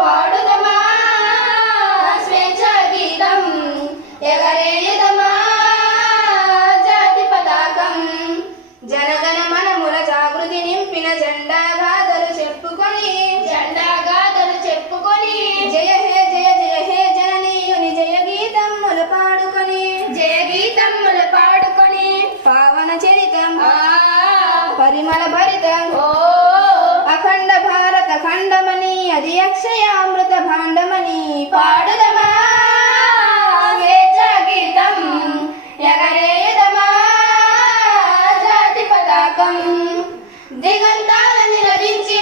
పాడుదమా స్వేచ్ఛ గీతం ఎగరేయుదమా జాతి పతాకం జనగణ మనముల జాగృతి నింపిన జెండా గాథలు చెప్పుకొని జయ హే జననీయుని జయ గీతములు పాడుకొని పావన చరితం పరిమళ భరితం అఖండ భారత ఖండమని అది అక్షయామృత భాండమని పాడుదమా స్వేచ్ఛ గీతం ఎగరేయుదమా జాతి పతాకం దిగంతాల నిలదించి